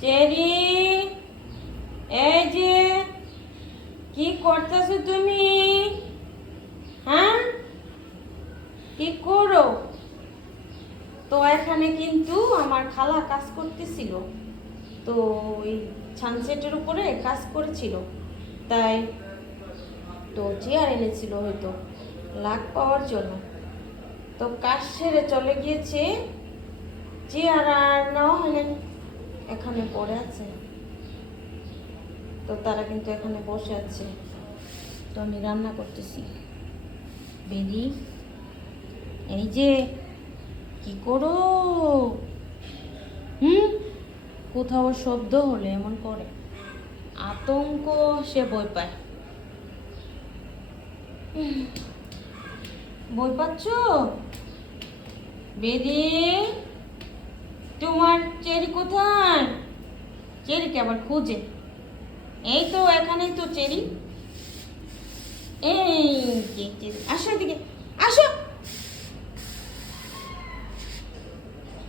Cherry, এই যে কি করতেছো তুমি? হ্যাঁ, কি করো? তো এখানে কিন্তু আমার খালা কাজ করতেছিল, তো ওই সানসেটের উপরে কাজ করেছিল, তাই তো চেয়ার এনেছিল হয়তো লাগ পাওয়ার জন্য। তো কাজ সেরে চলে গিয়েছে, চেয়ার আর নেওয়া হয়নি, এখানে পড়ে আছে। তো তারা কিন্তু এখানে বসে আছে, তো আমি রান্না করতেছি। বেরি, এই যে কি করো? কোথাও শব্দ হলে এমন করে, আতঙ্ক, সে ভয় পায়। ভয় পাচ্ছ? বেরি, তোমার চেরি কোথায়? চেরিকে আবার খুঁজে, এই তো এখানেই তো চেরি। এই যে চেরি, আসো এদিকে।